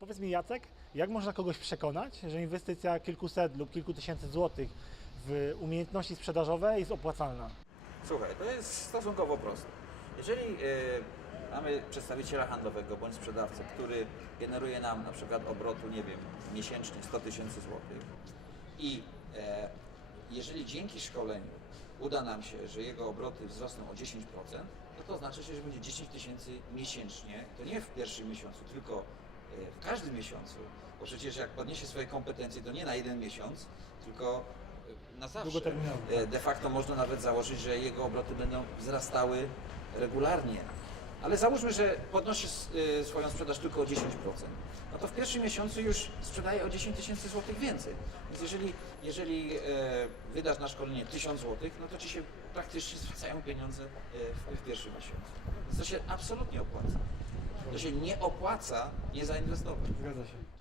Powiedz mi Jacek, jak można kogoś przekonać, że inwestycja kilkuset lub kilku tysięcy złotych w umiejętności sprzedażowe jest opłacalna? Słuchaj, to jest stosunkowo proste. Jeżeli e, mamy przedstawiciela handlowego bądź sprzedawcę, który generuje nam na przykład obrotu, nie wiem, miesięcznie 100 tysięcy złotych i e, jeżeli dzięki szkoleniu uda nam się, że jego obroty wzrosną o 10%, to to znaczy, że będzie 10 tysięcy miesięcznie, to nie w pierwszym miesiącu, tylko w każdym miesiącu, bo przecież jak podniesie swoje kompetencje, to nie na jeden miesiąc, tylko e, na zawsze. E, De facto można nawet założyć, że jego obroty będą wzrastały regularnie. Ale załóżmy, że podnosi s- y, swoją sprzedaż tylko o 10%. No to w pierwszym miesiącu już sprzedaje o 10 tysięcy złotych więcej. Więc jeżeli, jeżeli e, wydasz na szkolenie 1000 złotych, no to ci się praktycznie zwracają pieniądze e, w, w pierwszym miesiącu. Więc to się absolutnie opłaca. To się nie opłaca nie zainwestować. Zgadza się.